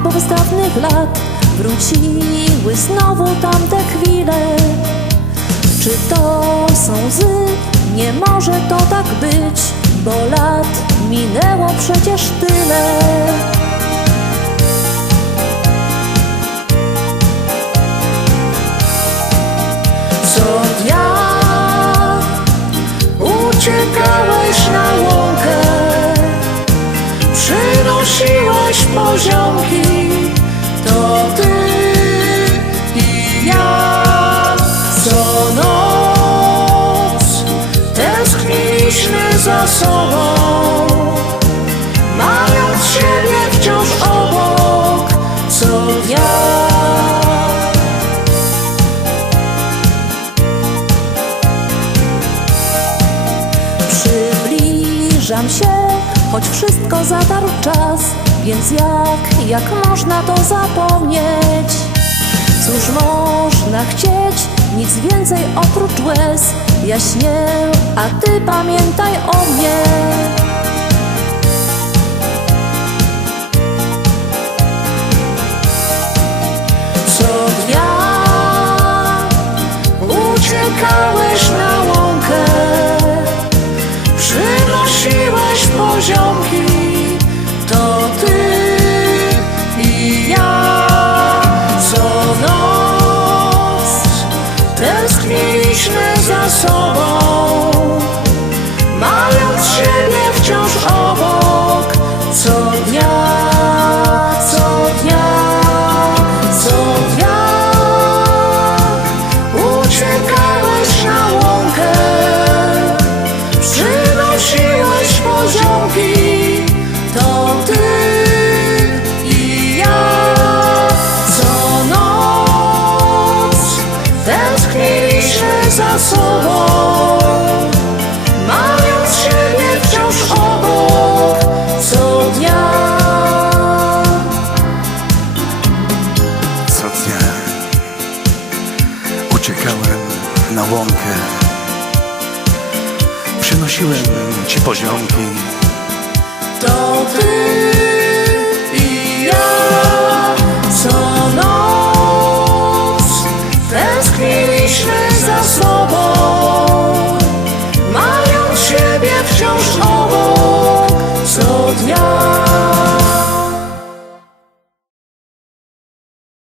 wszystkich lat wróciły znowu tamte chwile. Czy to są łzy? Nie może to tak być, bo lat minęło przecież tyle. Co dnia uciekałeś przynosiłeś poziomki, to ty i ja. Co noc tęskniliśmy za sobą, mając siebie wciąż obok. Co dnia. Przybliżam się, choć wszystko zatarł czas Więc jak, jak można to zapomnieć? Cóż można chcieć, nic więcej oprócz łez. Ja śnię, a ty pamiętaj o mnie Tęskniliśmy za sobą za sobą. Mając siebie wciąż obok Co dnia. Co dnia uciekałem na łąkę. Przynosiłem ci poziomki, To